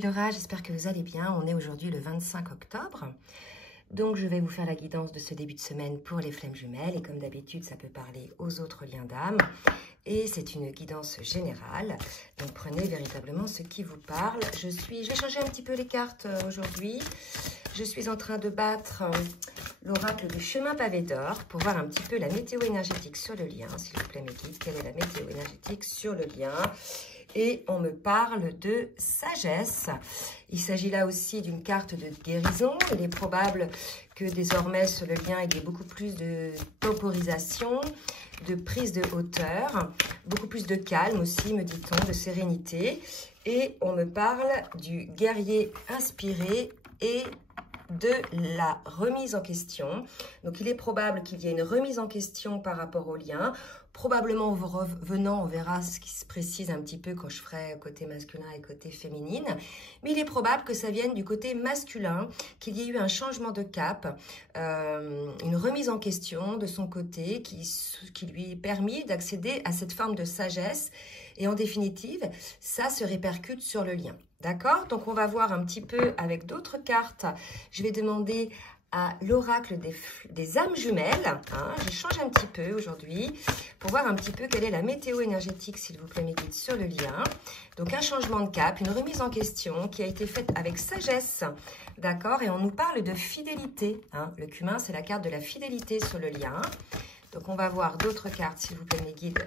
c'est Laura, j'espère que vous allez bien. On est aujourd'hui le 25 octobre. Donc je vais vous faire la guidance de ce début de semaine pour les flammes jumelles. Et comme d'habitude, ça peut parler aux autres liens d'âme. Et c'est une guidance générale. Donc prenez véritablement ce qui vous parle. Je vais changer un petit peu les cartes aujourd'hui. Je suis en train de battre l'oracle du chemin pavé d'or pour voir un petit peu la météo énergétique sur le lien. S'il vous plaît, mes guides, quelle est la météo énergétique sur le lien? Et on me parle de sagesse. Il s'agit là aussi d'une carte de guérison. Il est probable que désormais sur le lien, il y ait beaucoup plus de temporisation, de prise de hauteur, beaucoup plus de calme aussi, me dit-on, de sérénité. Et on me parle du guerrier inspiré et de la remise en question. Donc, il est probable qu'il y ait une remise en question par rapport au lien. Probablement, en revenant, on verra ce qui se précise un petit peu quand je ferai côté masculin et côté féminine. Mais il est probable que ça vienne du côté masculin, qu'il y ait eu un changement de cap, une remise en question de son côté qui lui ait permis d'accéder à cette forme de sagesse. Et en définitive, ça se répercute sur le lien. D'accord? Donc, on va voir un petit peu avec d'autres cartes. Je vais demander à l'oracle des âmes jumelles. Hein, je change un petit peu aujourd'hui pour voir un petit peu quelle est la météo énergétique, s'il vous plaît, mes guides, sur le lien. Donc, un changement de cap, une remise en question qui a été faite avec sagesse. D'accord? Et on nous parle de fidélité. Hein. Le cumin, c'est la carte de la fidélité sur le lien. Donc, on va voir d'autres cartes, s'il vous plaît, mes guides,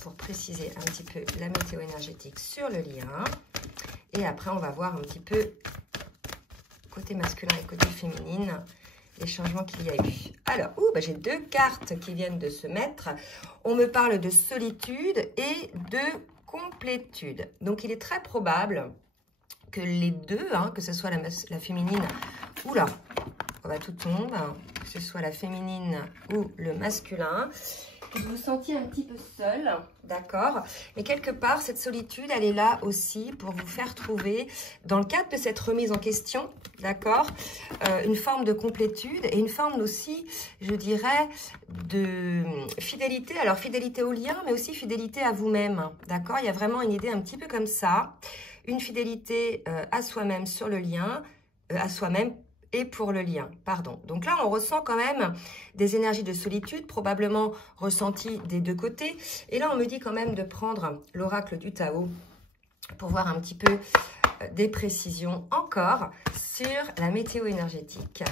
pour préciser un petit peu la météo énergétique sur le lien. Et après, on va voir un petit peu côté masculin et côté féminine, les changements qu'il y a eu. Alors, j'ai deux cartes qui viennent de se mettre. On me parle de solitude et de complétude. Donc, il est très probable que les deux, que ce soit la féminine ou là, on va tout tomber, que ce soit la féminine ou le masculin, que vous vous sentiez un petit peu seul, d'accord? Mais quelque part, cette solitude, elle est là aussi pour vous faire trouver, dans le cadre de cette remise en question, d'accord, une forme de complétude et une forme aussi, je dirais, de fidélité. Alors, fidélité au lien, mais aussi fidélité à vous-même, d'accord? Il y a vraiment une idée un petit peu comme ça, une fidélité à soi-même sur le lien, à soi-même, et pour le lien, pardon. Donc là, on ressent quand même des énergies de solitude, probablement ressenties des deux côtés. Et là, on me dit quand même de prendre l'oracle du Tao pour voir un petit peu des précisions encore sur la météo énergétique.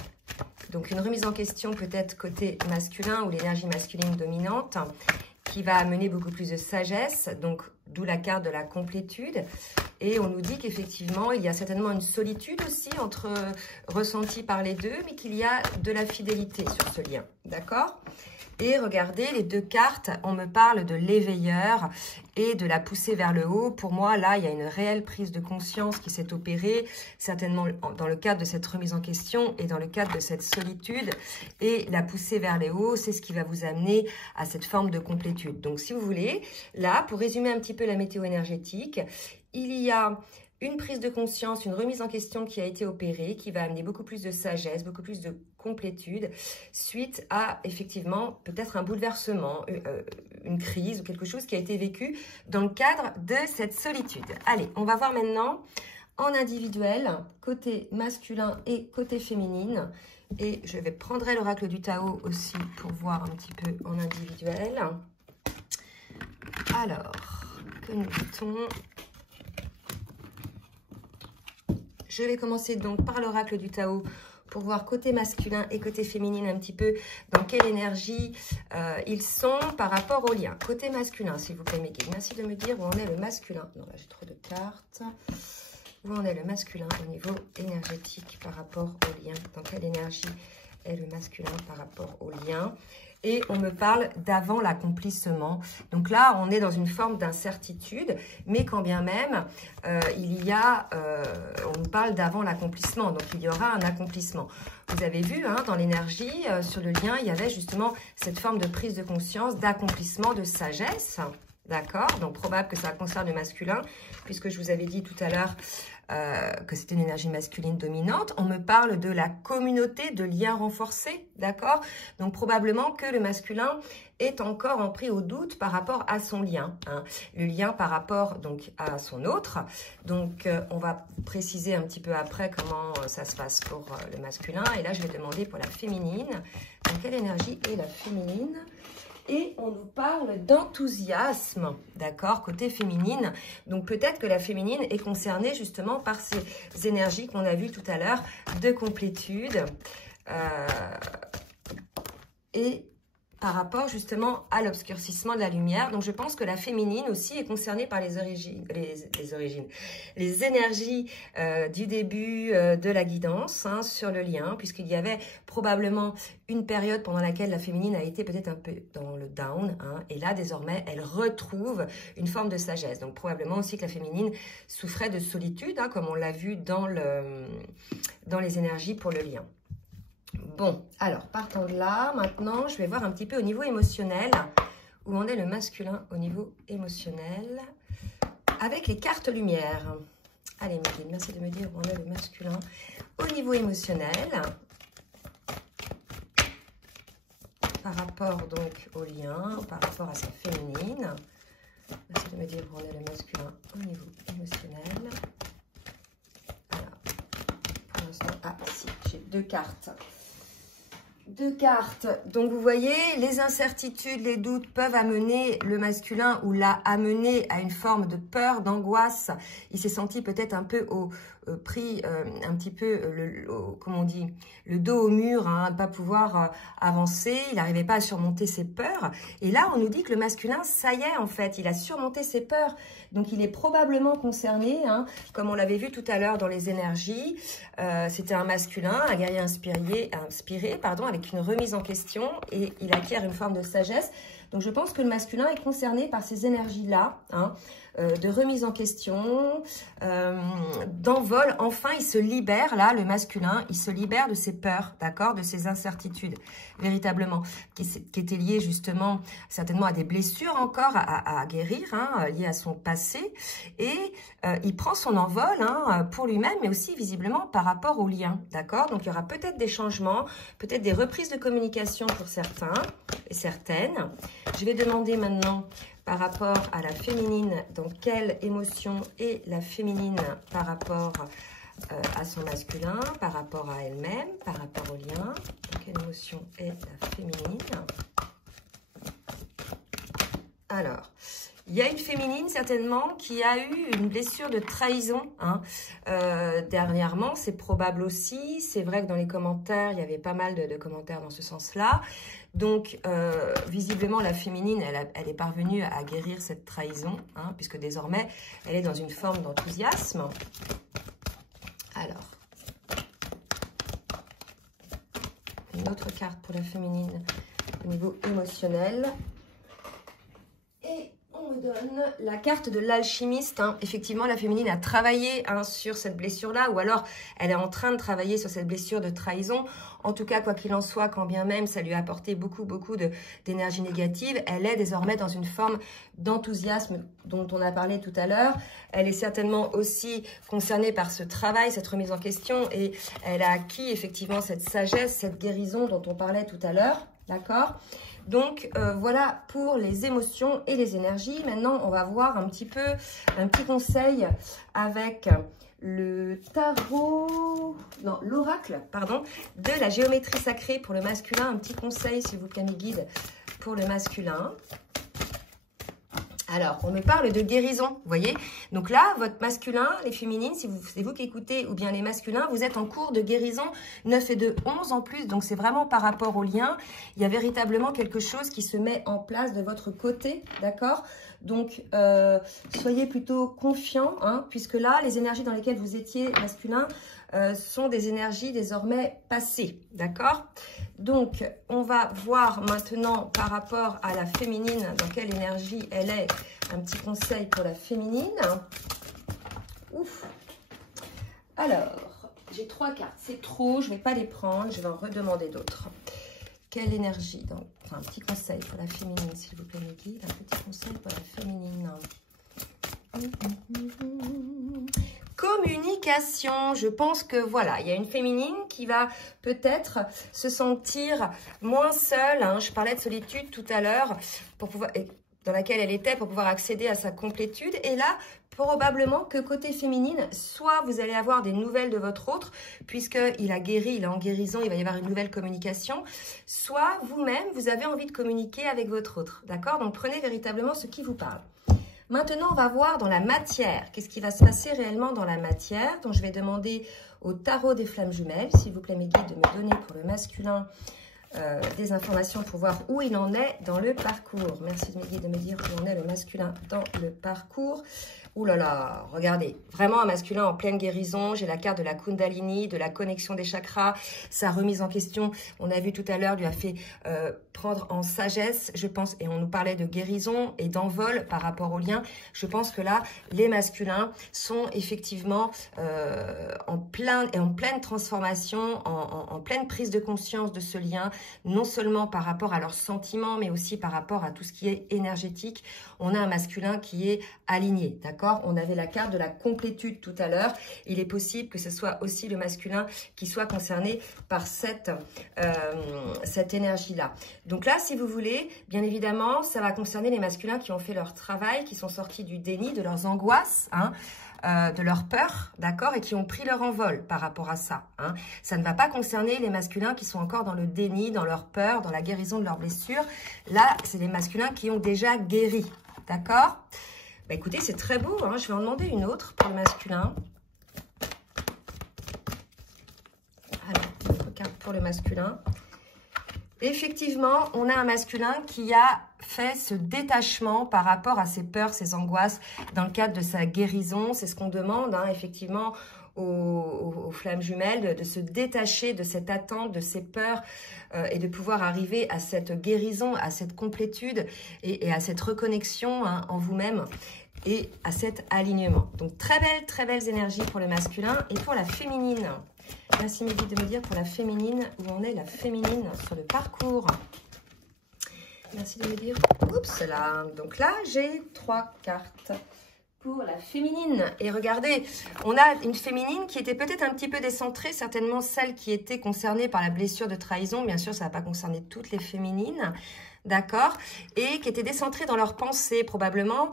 Donc, une remise en question peut-être côté masculin ou l'énergie masculine dominante qui va amener beaucoup plus de sagesse, donc d'où la carte de la complétude. Et on nous dit qu'effectivement, il y a certainement une solitude aussi ressentie par les deux, mais qu'il y a de la fidélité sur ce lien. D'accord? Et regardez, les deux cartes, on me parle de l'éveilleur et de la poussée vers le haut. Pour moi, là, il y a une réelle prise de conscience qui s'est opérée, certainement dans le cadre de cette remise en question et dans le cadre de cette solitude. Et la poussée vers le haut, c'est ce qui va vous amener à cette forme de complétude. Donc, si vous voulez, là, pour résumer un petit peu la météo énergétique, il y a une prise de conscience, une remise en question qui a été opérée, qui va amener beaucoup plus de sagesse, beaucoup plus de complétude, suite à, effectivement, peut-être un bouleversement, une crise ou quelque chose qui a été vécu dans le cadre de cette solitude. Allez, on va voir maintenant en individuel, côté masculin et côté féminine. Et je vais prendre l'oracle du Tao aussi pour voir un petit peu en individuel. Alors, que nous dit-on ? Je vais commencer donc par l'oracle du Tao pour voir côté masculin et côté féminine un petit peu dans quelle énergie ils sont par rapport au lien. Côté masculin, s'il vous plaît, mes guides. Merci de me dire où en est le masculin. Non, là, j'ai trop de cartes. Où en est le masculin au niveau énergétique par rapport au lien? Dans quelle énergie est le masculin par rapport au lien? Et on me parle d'avant l'accomplissement. Donc là, on est dans une forme d'incertitude, mais quand bien même, on nous parle d'avant l'accomplissement. Donc, il y aura un accomplissement. Vous avez vu, dans l'énergie, sur le lien, il y avait justement cette forme de prise de conscience, d'accomplissement, de sagesse. d'accord? Donc, probable que ça concerne le masculin, puisque je vous avais dit tout à l'heure que c'était une énergie masculine dominante. On me parle de la communauté de liens renforcés, d'accord? Donc, probablement que le masculin est encore en pris au doute par rapport à son lien, hein. Le lien par rapport donc à son autre. Donc, on va préciser un petit peu après comment ça se passe pour le masculin. Et là, je vais demander pour la féminine. Donc, quelle énergie est la féminine? Et on nous parle d'enthousiasme, d'accord, côté féminine. Donc, peut-être que la féminine est concernée justement par ces énergies qu'on a vues tout à l'heure de complétude et par rapport justement à l'obscurcissement de la lumière. Donc, je pense que la féminine aussi est concernée par les énergies du début de la guidance, hein, sur le lien, puisqu'il y avait probablement une période pendant laquelle la féminine a été peut-être un peu dans le down, hein, et là, désormais, elle retrouve une forme de sagesse. Donc, probablement aussi que la féminine souffrait de solitude, hein, comme on l'a vu dans les énergies pour le lien. Bon, alors, partant de là, maintenant, je vais voir un petit peu au niveau émotionnel, où en est le masculin au niveau émotionnel, avec les cartes lumière. Allez, Miguel, merci de me dire où en est le masculin au niveau émotionnel, par rapport donc au lien, par rapport à sa féminine. Merci de me dire où en est le masculin au niveau émotionnel. Alors, pour l'instant, ah, si, j'ai deux cartes. Deux cartes. Donc, vous voyez, les incertitudes, les doutes peuvent amener le masculin ou l'a amené à une forme de peur, d'angoisse. Il s'est senti peut-être un peu pris un petit peu, comment on dit, le dos au mur, hein, pas pouvoir avancer. Il n'arrivait pas à surmonter ses peurs. Et là, on nous dit que le masculin, ça y est, en fait, il a surmonté ses peurs. Donc, il est probablement concerné, hein, comme on l'avait vu tout à l'heure dans les énergies. C'était un masculin, un guerrier inspiré, avec une remise en question, et il acquiert une forme de sagesse. Donc, je pense que le masculin est concerné par ces énergies-là, hein, de remise en question, d'envol. Enfin, il se libère, là, le masculin, il se libère de ses peurs, d'accord, de ses incertitudes, véritablement, qui étaient liées justement, certainement, à des blessures encore à guérir, hein, liées à son passé. Et il prend son envol, hein, pour lui-même, mais aussi, visiblement, par rapport au lien, d'accord. Donc, il y aura peut-être des changements, peut-être des reprises de communication pour certains et certaines. Je vais demander maintenant, par rapport à la féminine, dans quelle émotion est la féminine par rapport à son masculin, par rapport à elle-même, par rapport au lien. Dans quelle émotion est la féminine? Alors, il y a une féminine certainement qui a eu une blessure de trahison, hein, dernièrement. C'est probable aussi. C'est vrai que dans les commentaires, il y avait pas mal de commentaires dans ce sens-là. Donc, visiblement, la féminine, elle est parvenue à guérir cette trahison, hein, puisque désormais, elle est dans une forme d'enthousiasme. Alors, une autre carte pour la féminine au niveau émotionnel. Et on me donne la carte de l'alchimiste, hein. Effectivement, la féminine a travaillé, hein, sur cette blessure-là, ou alors elle est en train de travailler sur cette blessure de trahison. En tout cas, quoi qu'il en soit, quand bien même ça lui a apporté beaucoup d'énergie négative, elle est désormais dans une forme d'enthousiasme dont on a parlé tout à l'heure. Elle est certainement aussi concernée par ce travail, cette remise en question, et elle a acquis effectivement cette sagesse, cette guérison dont on parlait tout à l'heure, d'accord ? Donc, voilà pour les émotions et les énergies. Maintenant, on va voir un petit conseil avec le tarot, non, l'oracle, pardon, de la géométrie sacrée pour le masculin. Un petit conseil, s'il vous plaît, mes guides, pour le masculin. Alors, on me parle de guérison, vous voyez. Donc là, votre masculin, les féminines, c'est vous qui écoutez, ou bien les masculins, vous êtes en cours de guérison 9 et 2, 11 en plus. Donc, c'est vraiment par rapport au lien. Il y a véritablement quelque chose qui se met en place de votre côté, d'accord? Donc, soyez plutôt confiants, hein, puisque là, les énergies dans lesquelles vous étiez masculin sont des énergies désormais passées, d'accord? Donc, on va voir maintenant par rapport à la féminine, dans quelle énergie elle est. Un petit conseil pour la féminine. Ouf. Alors, j'ai 3 cartes. C'est trop, je ne vais pas les prendre. Je vais en redemander d'autres. Quelle énergie, donc, enfin, un petit conseil pour la féminine, s'il vous plaît, mes guides. Un petit conseil pour la féminine. communication, je pense que voilà, il y a une féminine qui va peut-être se sentir moins seule. Hein. Je parlais de solitude tout à l'heure, dans laquelle elle était pour pouvoir accéder à sa complétude. Et là, probablement que côté féminine, soit vous allez avoir des nouvelles de votre autre, puisqu'il a guéri, il est en guérison, il va y avoir une nouvelle communication, soit vous-même, vous avez envie de communiquer avec votre autre. D'accord? Donc, prenez véritablement ce qui vous parle. Maintenant, on va voir dans la matière. Qu'est-ce qui va se passer réellement dans la matière? Donc, je vais demander au tarot des flammes jumelles, s'il vous plaît, mes guides, de me donner pour le masculin des informations pour voir où il en est dans le parcours. Merci de mes guides de me dire où en est le masculin dans le parcours. Ouh là là, regardez, vraiment un masculin en pleine guérison. J'ai la carte de la Kundalini, de la connexion des chakras, sa remise en question. On a vu tout à l'heure, lui a fait prendre en sagesse, je pense, et on nous parlait de guérison et d'envol par rapport au lien. Je pense que là, les masculins sont effectivement en pleine transformation, en pleine prise de conscience de ce lien, non seulement par rapport à leurs sentiments, mais aussi par rapport à tout ce qui est énergétique. On a un masculin qui est aligné, d'accord? On avait la carte de la complétude tout à l'heure. Il est possible que ce soit aussi le masculin qui soit concerné par cette énergie-là. Donc là, si vous voulez, bien évidemment, ça va concerner les masculins qui ont fait leur travail, qui sont sortis du déni, de leurs angoisses, hein, de leur peur, d'accord, et qui ont pris leur envol par rapport à ça. Hein. Ça ne va pas concerner les masculins qui sont encore dans le déni, dans leur peur, dans la guérison de leurs blessures. Là, c'est les masculins qui ont déjà guéri, d'accord? Bah, écoutez, c'est très beau, hein. Je vais en demander une autre pour le masculin. Alors, une autre carte pour le masculin. Effectivement, on a un masculin qui a fait ce détachement par rapport à ses peurs, ses angoisses, dans le cadre de sa guérison. C'est ce qu'on demande, hein, effectivement, aux flammes jumelles, de se détacher de cette attente, de ces peurs et de pouvoir arriver à cette guérison, à cette complétude et à cette reconnexion, hein, en vous-même et à cet alignement. Donc, très belles énergies pour le masculin et pour la féminine. Merci mes guides de me dire pour la féminine, où en est la féminine sur le parcours. Merci de me dire, oups là, donc là j'ai 3 cartes pour la féminine. Et regardez, on a une féminine qui était peut-être un petit peu décentrée, certainement celle qui était concernée par la blessure de trahison. Bien sûr, ça ne va pas concerner toutes les féminines. D'accord? Et qui étaient décentrées dans leurs pensées, probablement,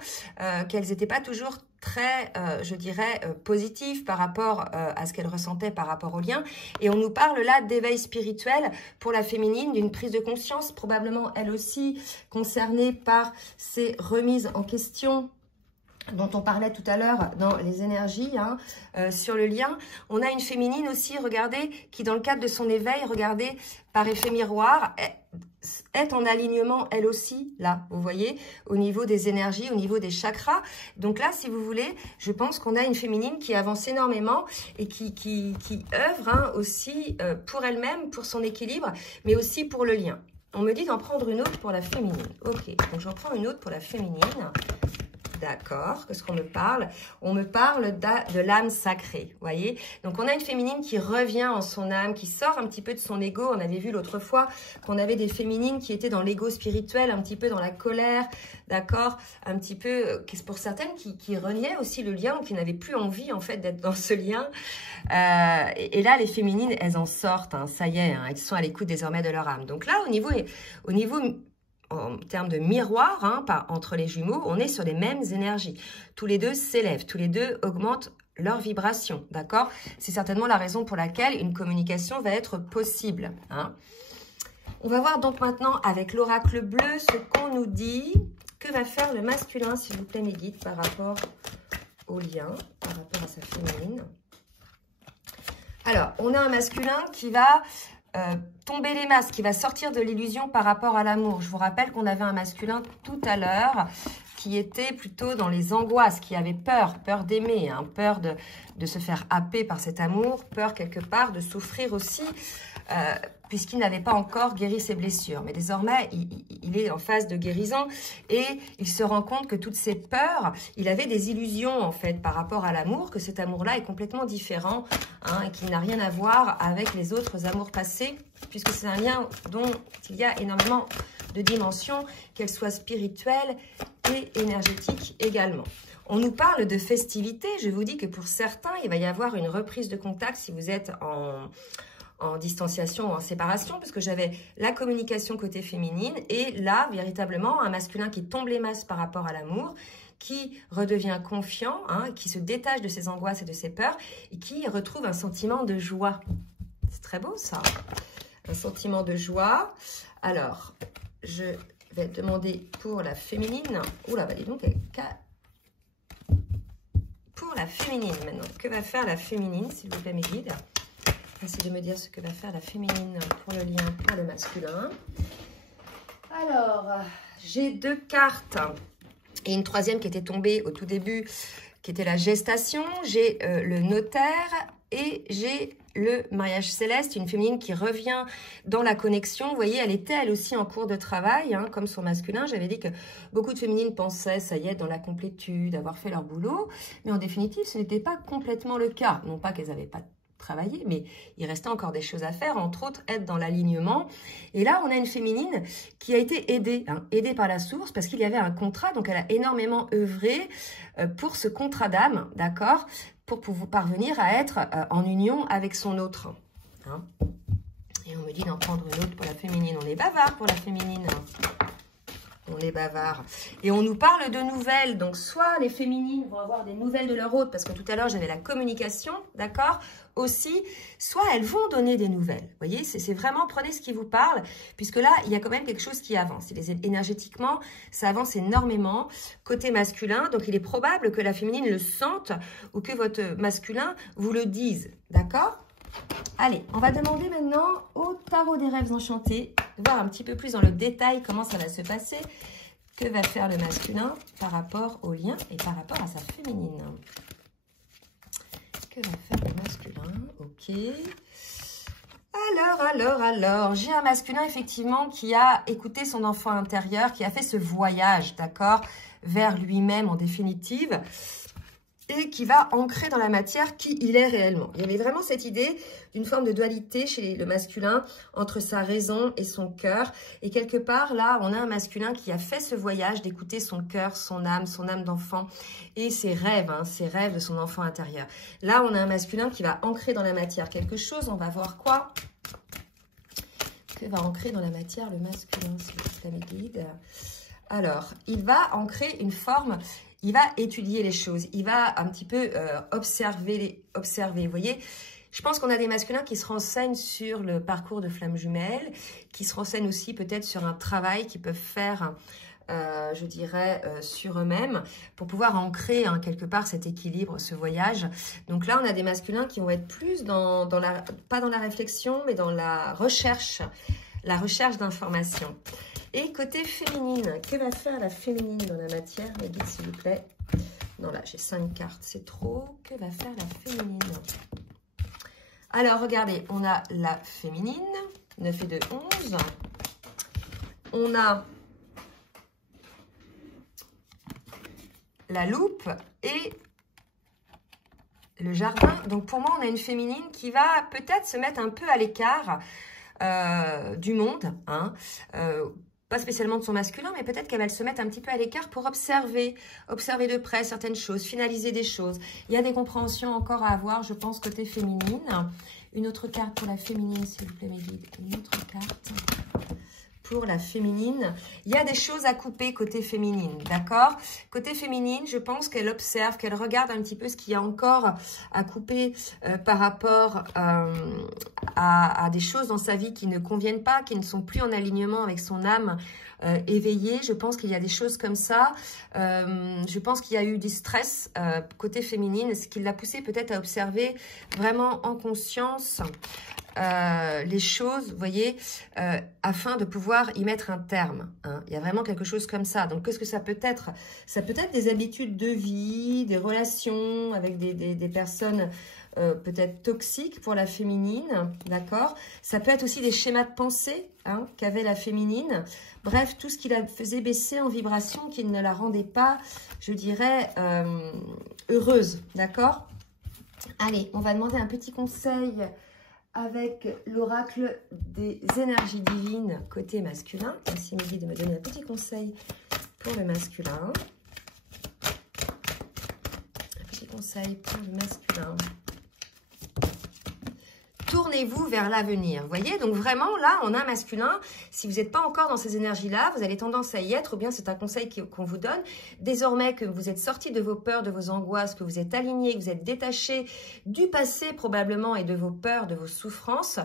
qu'elles n'étaient pas toujours très, je dirais, positives par rapport à ce qu'elles ressentaient par rapport au lien. Et on nous parle là d'éveil spirituel pour la féminine, d'une prise de conscience, probablement elle aussi concernée par ces remises en question dont on parlait tout à l'heure dans les énergies, hein, sur le lien. On a une féminine aussi, regardez, qui dans le cadre de son éveil, regardez, par effet miroir, est en alignement, elle aussi, là, vous voyez, au niveau des énergies, au niveau des chakras. Donc là, si vous voulez, je pense qu'on a une féminine qui avance énormément et qui œuvre, hein, aussi pour elle-même, pour son équilibre, mais aussi pour le lien. On me dit d'en prendre une autre pour la féminine. Ok, donc j'en prends une autre pour la féminine. D'accord, qu'est-ce qu'on me parle? On me parle de l'âme sacrée, vous voyez? Donc, on a une féminine qui revient en son âme, qui sort un petit peu de son ego. On avait vu l'autre fois qu'on avait des féminines qui étaient dans l'ego spirituel, un petit peu dans la colère, d'accord? Un petit peu, pour certaines, qui reniaient aussi le lien, ou qui n'avaient plus envie, en fait, d'être dans ce lien. Et là, les féminines, elles en sortent, hein, ça y est, hein, elles sont à l'écoute désormais de leur âme. Donc là, au niveau en termes de miroir, hein, entre les jumeaux, on est sur les mêmes énergies. Tous les deux s'élèvent, tous les deux augmentent leur vibration, d'accord? C'est certainement la raison pour laquelle une communication va être possible. Hein. On va voir donc maintenant avec l'oracle bleu ce qu'on nous dit. Que va faire le masculin, s'il vous plaît, mes guides, par rapport au lien, par rapport à sa féminine? Alors, on a un masculin qui va tomber les masques, qui va sortir de l'illusion par rapport à l'amour. Je vous rappelle qu'on avait un masculin tout à l'heure qui était plutôt dans les angoisses, qui avait peur d'aimer, hein, peur de se faire happer par cet amour, peur quelque part de souffrir aussi, puisqu'il n'avait pas encore guéri ses blessures. Mais désormais, il est en phase de guérison et il se rend compte que toutes ces peurs, il avait des illusions en fait par rapport à l'amour, que cet amour-là est complètement différent, hein, et qu'il n'a rien à voir avec les autres amours passés, puisque c'est un lien dont il y a énormément de dimensions, qu'elles soient spirituelles et énergétique également. On nous parle de festivités. Je vous dis que pour certains, il va y avoir une reprise de contact si vous êtes en distanciation ou en séparation, parce que j'avais la communication côté féminine et là, véritablement, un masculin qui tombe les masses par rapport à l'amour, qui redevient confiant, hein, qui se détache de ses angoisses et de ses peurs et qui retrouve un sentiment de joie. C'est très beau ça, un sentiment de joie. Alors, je vais demander pour la féminine. Oula, bah dis donc, pour la féminine maintenant. Que va faire la féminine, s'il vous plaît, mes guides? Essayez de me dire ce que va faire la féminine pour le lien pour le masculin. Alors, j'ai 2 cartes et une troisième qui était tombée au tout début, qui était la gestation. J'ai le notaire et j'ai le mariage céleste, une féminine qui revient dans la connexion. Vous voyez, elle était elle aussi en cours de travail, hein, comme son masculin. J'avais dit que beaucoup de féminines pensaient, ça y est, dans la complétude, avoir fait leur boulot. Mais en définitive, ce n'était pas complètement le cas. Non pas qu'elles n'avaient pas travailler, mais il restait encore des choses à faire, entre autres être dans l'alignement. Et là, on a une féminine qui a été aidée, hein, aidée par la source, parce qu'il y avait un contrat, donc elle a énormément œuvré pour ce contrat d'âme, d'accord, pour pouvoir parvenir à être en union avec son autre. Hein. Et on me dit d'en prendre une autre pour la féminine. On est bavard pour la féminine. On est bavard. Et on nous parle de nouvelles. Donc, soit les féminines vont avoir des nouvelles de leur hôte, parce que tout à l'heure, j'avais la communication, d'accord, aussi. Soit elles vont donner des nouvelles. Vous voyez, c'est vraiment, prenez ce qui vous parle, puisque là, il y a quand même quelque chose qui avance. Énergétiquement, ça avance énormément côté masculin. Donc, il est probable que la féminine le sente ou que votre masculin vous le dise, d'accord? Allez, on va demander maintenant au tarot des rêves enchantés, voir un petit peu plus dans le détail comment ça va se passer, que va faire le masculin par rapport au lien et par rapport à sa féminine. Que va faire le masculin? Ok. Alors, j'ai un masculin effectivement qui a écouté son enfant intérieur, qui a fait ce voyage, d'accord, vers lui-même en définitive, et qui va ancrer dans la matière qui il est réellement. Il y avait vraiment cette idée d'une forme de dualité chez le masculin entre sa raison et son cœur. Et quelque part, là, on a un masculin qui a fait ce voyage d'écouter son cœur, son âme d'enfant et ses rêves de son enfant intérieur. Là, on a un masculin qui va ancrer dans la matière quelque chose. On va voir quoi? Que va ancrer dans la matière le masculin, s'il vous plaît, mes guides? Alors, il va ancrer une forme... Il va étudier les choses, il va un petit peu observer. Vous voyez, je pense qu'on a des masculins qui se renseignent sur le parcours de flamme jumelle, qui se renseignent aussi peut-être sur un travail qu'ils peuvent faire, je dirais, sur eux-mêmes, pour pouvoir ancrer quelque part cet équilibre, ce voyage. Donc là, on a des masculins qui vont être plus pas dans la réflexion, mais dans la recherche d'informations. Et côté féminine, que va faire la féminine dans la matière, mes guides, s'il vous plaît? Non, là, j'ai 5 cartes, c'est trop. Que va faire la féminine? Alors, regardez, on a la féminine, 9 et 2, 11. On a la loupe et le jardin. Donc, pour moi, on a une féminine qui va peut-être se mettre un peu à l'écart du monde, hein, pas spécialement de son masculin, mais peut-être qu'elle va se mettre un petit peu à l'écart pour observer de près certaines choses, finaliser des choses. Il y a des compréhensions encore à avoir, je pense, côté féminine. Une autre carte pour la féminine, s'il vous plaît, mes guides. Une autre carte pour la féminine. Il y a des choses à couper côté féminine, d'accord? Côté féminine, je pense qu'elle observe, qu'elle regarde un petit peu ce qu'il y a encore à couper par rapport à des choses dans sa vie qui ne conviennent pas, qui ne sont plus en alignement avec son âme éveillée. Je pense qu'il y a des choses comme ça. Je pense qu'il y a eu du stress côté féminine, ce qui l'a poussé peut-être à observer vraiment en conscience les choses, vous voyez, afin de pouvoir y mettre un terme. Hein. Il y a vraiment quelque chose comme ça. Donc, qu'est-ce que ça peut être? Ça peut être des habitudes de vie, des relations avec des personnes peut-être toxiques pour la féminine, d'accord? Ça peut être aussi des schémas de pensée qu'avait la féminine. Bref, tout ce qui la faisait baisser en vibration, qui ne la rendait pas, je dirais, heureuse, d'accord? Allez, on va demander un petit conseil avec l'oracle des énergies divines côté masculin. Merci Mehdi de me donner un petit conseil pour le masculin. Un petit conseil pour le masculin. Tournez-vous vers l'avenir. Vous voyez, donc vraiment, là, on a un masculin. Si vous n'êtes pas encore dans ces énergies-là, vous avez tendance à y être, ou bien c'est un conseil qu'on vous donne. Désormais que vous êtes sorti de vos peurs, de vos angoisses, que vous êtes aligné, que vous êtes détaché du passé probablement et de vos peurs, de vos souffrances,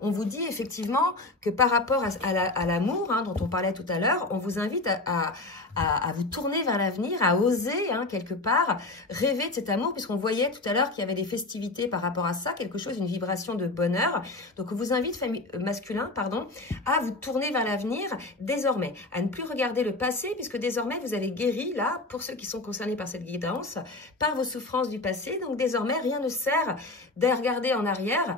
on vous dit effectivement que par rapport à l'amour, hein, dont on parlait tout à l'heure, on vous invite à vous tourner vers l'avenir, à oser, hein, quelque part, rêver de cet amour, puisqu'on voyait tout à l'heure qu'il y avait des festivités par rapport à ça, quelque chose, une vibration de bonheur. Donc, on vous invite, masculin, pardon, à vous tourner vers l'avenir désormais, à ne plus regarder le passé, puisque désormais, vous avez guéri, là, pour ceux qui sont concernés par cette guidance, par vos souffrances du passé. Donc, désormais, rien ne sert de regarder en arrière.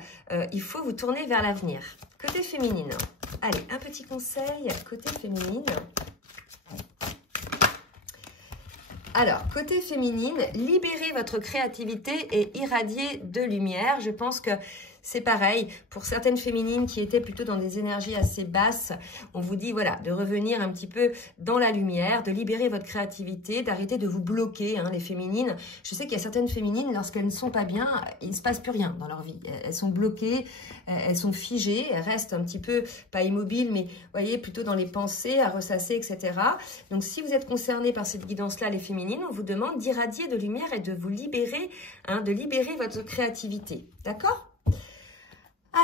Il faut vous tourner vers l'avenir. Côté féminine. Allez, un petit conseil côté féminine. Alors, côté féminine, libérez votre créativité et irradiez de lumière. Je pense que c'est pareil pour certaines féminines qui étaient plutôt dans des énergies assez basses. On vous dit, voilà, de revenir un petit peu dans la lumière, de libérer votre créativité, d'arrêter de vous bloquer, hein, les féminines. Je sais qu'il y a certaines féminines, lorsqu'elles ne sont pas bien, il ne se passe plus rien dans leur vie. Elles sont bloquées, elles sont figées, elles restent un petit peu, pas immobiles, mais, vous voyez, plutôt dans les pensées, à ressasser, etc. Donc, si vous êtes concernés par cette guidance-là, les féminines, on vous demande d'irradier de lumière et de vous libérer, hein, de libérer votre créativité. D'accord ?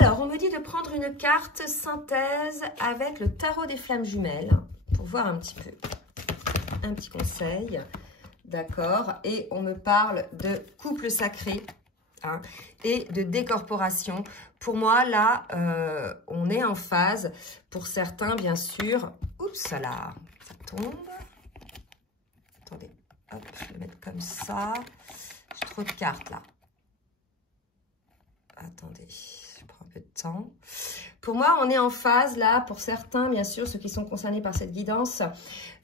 Alors, on me dit de prendre une carte synthèse avec le tarot des flammes jumelles pour voir un petit peu, un petit conseil, d'accord? Et on me parle de couple sacré, hein, et de décorporation. Pour moi, là, on est en phase, pour certains, bien sûr. Oups, là, ça tombe. Attendez, hop, je vais le mettre comme ça. J'ai trop de cartes, là. Attendez. De temps. Pour moi, on est en phase là, pour certains, bien sûr, ceux qui sont concernés par cette guidance,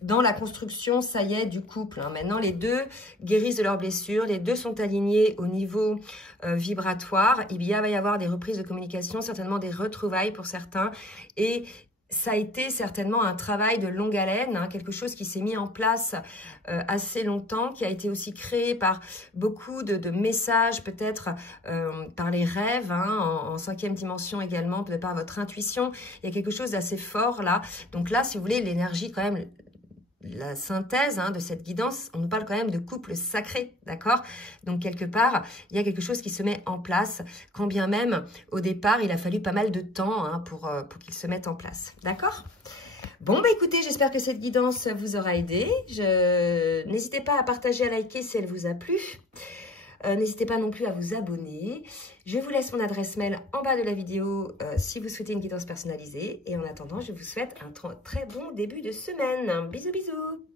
dans la construction, ça y est, du couple. Hein. Maintenant, les deux guérissent de leurs blessures, les deux sont alignés au niveau vibratoire. Va y avoir des reprises de communication, certainement des retrouvailles pour certains, et ça a été certainement un travail de longue haleine, hein, quelque chose qui s'est mis en place assez longtemps, qui a été aussi créé par beaucoup de messages, peut-être par les rêves, hein, en 5e dimension également, peut-être par votre intuition. Il y a quelque chose d'assez fort là. Donc là, si vous voulez, l'énergie quand même, la synthèse, hein, de cette guidance, on nous parle quand même de couple sacré, d'accord? Donc, quelque part, il y a quelque chose qui se met en place, quand bien même, au départ, il a fallu pas mal de temps, hein, pour qu'il se mette en place, d'accord? Bon, bah écoutez, j'espère que cette guidance vous aura aidé. N'hésitez pas à partager, à liker si elle vous a plu. N'hésitez pas non plus à vous abonner. Je vous laisse mon adresse mail en bas de la vidéo si vous souhaitez une guidance personnalisée. Et en attendant, je vous souhaite un très bon début de semaine. Bisous, bisous!